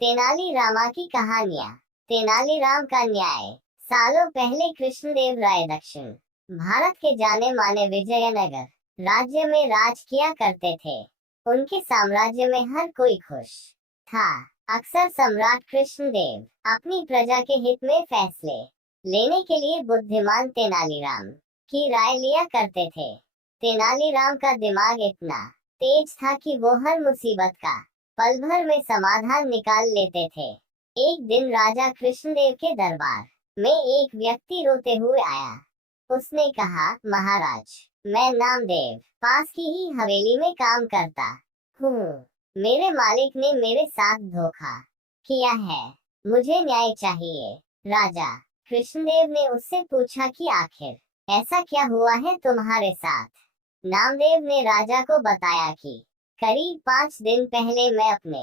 तेनालीरामा की कहानियां। तेनालीराम का न्याय। सालों पहले कृष्णदेव राय दक्षिण भारत के जाने माने विजयनगर राज्य में राज किया करते थे। उनके साम्राज्य में हर कोई खुश था। अक्सर सम्राट कृष्णदेव अपनी प्रजा के हित में फैसले लेने के लिए बुद्धिमान तेनालीराम की राय लिया करते थे। तेनालीराम का दिमाग इतना तेज था कि वो हर मुसीबत का पल भर में समाधान निकाल लेते थे। एक दिन राजा कृष्णदेव के दरबार में एक व्यक्ति रोते हुए आया। उसने कहा, महाराज, मैं नामदेव पास की ही हवेली में काम करता हूँ। मेरे मालिक ने मेरे साथ धोखा किया है। मुझे न्याय चाहिए। राजा कृष्णदेव ने उससे पूछा कि आखिर ऐसा क्या हुआ है तुम्हारे साथ। नामदेव ने राजा को बताया कि करीब 5 दिन पहले मैं अपने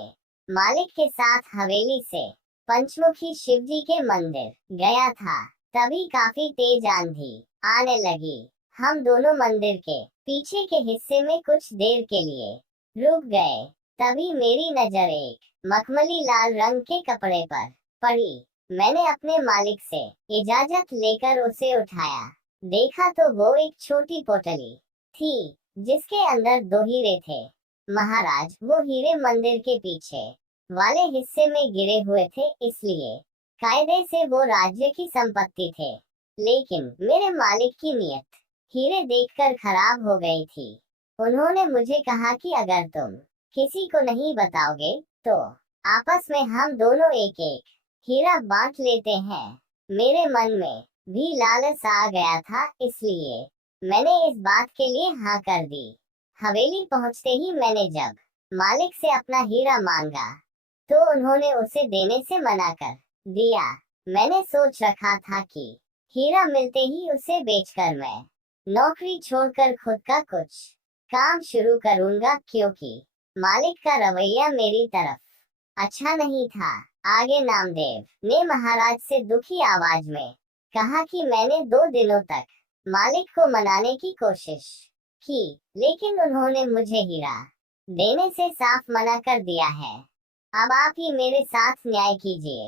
मालिक के साथ हवेली से पंचमुखी शिवजी के मंदिर गया था। तभी काफी तेज आंधी आने लगी। हम दोनों मंदिर के पीछे के हिस्से में कुछ देर के लिए रुक गए। तभी मेरी नजर एक मखमली लाल रंग के कपड़े पर पड़ी। मैंने अपने मालिक से इजाजत लेकर उसे उठाया। देखा तो वो एक छोटी पोटली थी जिसके अंदर 2 हीरे थे। महाराज, वो हीरे मंदिर के पीछे वाले हिस्से में गिरे हुए थे, इसलिए कायदे से वो राज्य की संपत्ति थे। लेकिन मेरे मालिक की नीयत हीरे देखकर खराब हो गई थी। उन्होंने मुझे कहा कि अगर तुम किसी को नहीं बताओगे तो आपस में हम दोनों एक एक हीरा बांट लेते हैं। मेरे मन में भी लालच आ गया था, इसलिए मैंने इस बात के लिए हाँ कर दी। हवेली पहुंचते ही मैंने जब मालिक से अपना हीरा मांगा तो उन्होंने उसे देने से मना कर दिया। मैंने सोच रखा था कि हीरा मिलते ही उसे बेचकर मैं नौकरी छोड़कर खुद का कुछ काम शुरू करूंगा, क्योंकि मालिक का रवैया मेरी तरफ अच्छा नहीं था। आगे नामदेव ने महाराज से दुखी आवाज में कहा कि मैंने 2 दिनों तक मालिक को मनाने की कोशिश की, लेकिन उन्होंने मुझे हीरा देने से साफ मना कर दिया है। अब आप ही मेरे साथ न्याय कीजिए।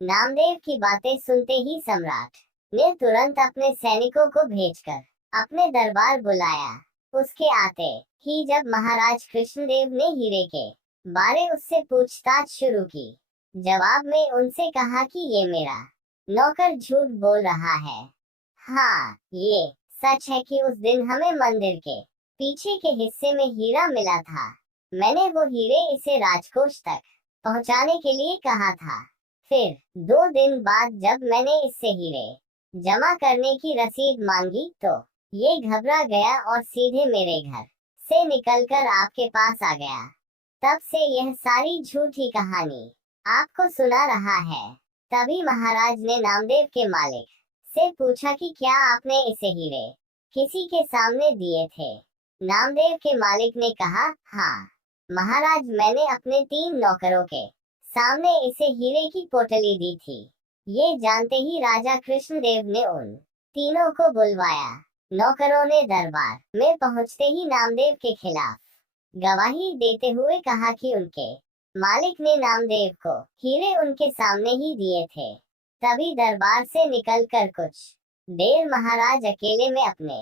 नामदेव की बातें सुनते ही सम्राट ने तुरंत अपने सैनिकों को भेजकर अपने दरबार बुलाया। उसके आते ही जब महाराज कृष्णदेव ने हीरे के बारे उससे पूछताछ शुरू की, जवाब में उनसे कहा कि ये मेरा नौकर झूठ बोल रहा है। हाँ, ये सच है कि उस दिन हमें मंदिर के पीछे के हिस्से में हीरा मिला था। मैंने वो हीरे इसे राजकोष तक पहुंचाने के लिए कहा था। फिर 2 दिन बाद जब मैंने इससे हीरे जमा करने की रसीद मांगी तो ये घबरा गया और सीधे मेरे घर से निकलकर आपके पास आ गया। तब से यह सारी झूठी कहानी आपको सुना रहा है। तभी महाराज ने नामदेव के मालिक से पूछा कि क्या आपने इसे हीरे किसी के सामने दिए थे। नामदेव के मालिक ने कहा, हाँ महाराज, मैंने अपने 3 नौकरों के सामने इसे हीरे की पोटली दी थी। ये जानते ही राजा कृष्णदेव ने उन तीनों को बुलवाया। नौकरों ने दरबार में पहुंचते ही नामदेव के खिलाफ गवाही देते हुए कहा कि उनके मालिक ने नामदेव को हीरे उनके सामने ही दिए थे। तभी दरबार से निकलकर कुछ देर महाराज अकेले में अपने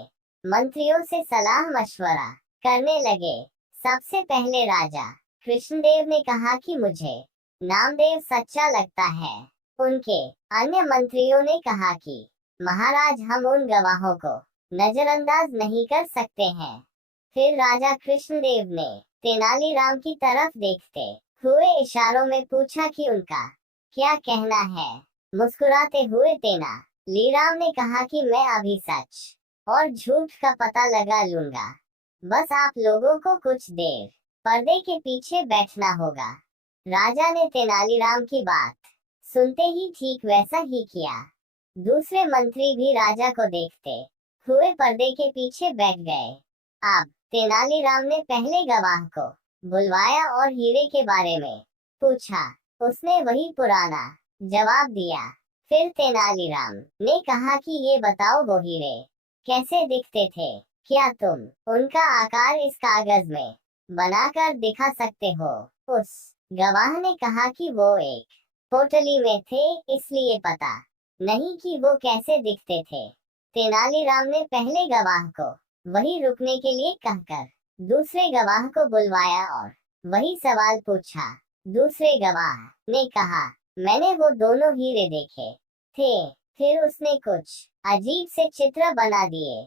मंत्रियों से सलाह मशवरा करने लगे। सबसे पहले राजा कृष्णदेव ने कहा कि मुझे नामदेव सच्चा लगता है। उनके अन्य मंत्रियों ने कहा कि महाराज, हम उन गवाहों को नजरअंदाज नहीं कर सकते हैं। फिर राजा कृष्णदेव ने तेनालीराम की तरफ देखते हुए इशारों में पूछा कि उनका क्या कहना है। मुस्कुराते हुए तेनालीराम ने कहा कि मैं अभी सच और झूठ का पता लगा लूंगा। बस आप लोगों को कुछ देर पर्दे के पीछे बैठना होगा। राजा ने तेनालीराम की बात सुनते ही ठीक वैसा ही किया। दूसरे मंत्री भी राजा को देखते हुए पर्दे के पीछे बैठ गए। अब तेनालीराम ने पहले गवाह को बुलवाया और हीरे के बारे में पूछा। उसने वही पुराना जवाब दिया। फिर तेनालीराम ने कहा कि ये बताओ, वो हीरे कैसे दिखते थे? क्या तुम उनका आकार इस कागज में बनाकर दिखा सकते हो? उस गवाह ने कहा कि वो एक पोटली में थे, इसलिए पता नहीं कि वो कैसे दिखते थे। तेनालीराम ने पहले गवाह को वही रुकने के लिए कहकर दूसरे गवाह को बुलवाया और वही सवाल पूछा। दूसरे गवाह ने कहा, मैंने वो दोनों हीरे देखे थे। फिर उसने कुछ अजीब से चित्र बना दिए।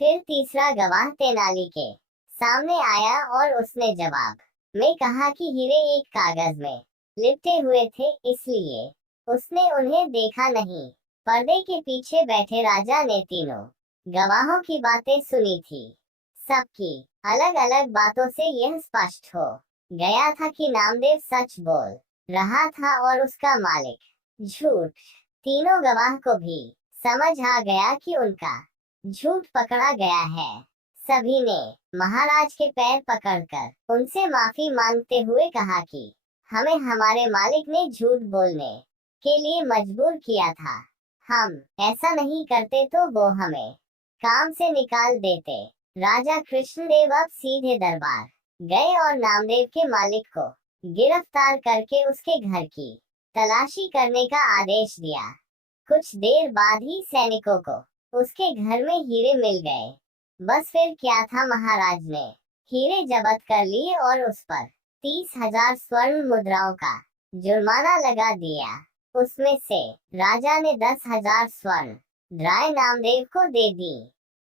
फिर तीसरा गवाह तेनाली के सामने आया और उसने जवाब में कहा कि हीरे एक कागज में लिपटे हुए थे, इसलिए उसने उन्हें देखा नहीं। पर्दे के पीछे बैठे राजा ने तीनों गवाहों की बातें सुनी थी। सबकी अलग अलग बातों से यह स्पष्ट हो गया था कि नामदेव सच बोल रहा था और उसका मालिक झूठ। तीनों गवाह को भी समझ आ गया कि उनका झूठ पकड़ा गया है। सभी ने महाराज के पैर पकड़कर उनसे माफी मांगते हुए कहा कि हमें हमारे मालिक ने झूठ बोलने के लिए मजबूर किया था। हम ऐसा नहीं करते तो वो हमें काम से निकाल देते। राजा कृष्णदेव अब सीधे दरबार गए और नामदेव के मालिक को गिरफ्तार करके उसके घर की तलाशी करने का आदेश दिया। कुछ देर बाद ही सैनिकों को उसके घर में हीरे मिल गए। बस फिर क्या था, महाराज ने हीरे जब्त कर लिए और उस पर 30,000 स्वर्ण मुद्राओं का जुर्माना लगा दिया। उसमें से राजा ने 10,000 स्वर्ण मुद्राएं नामदेव को दे दी।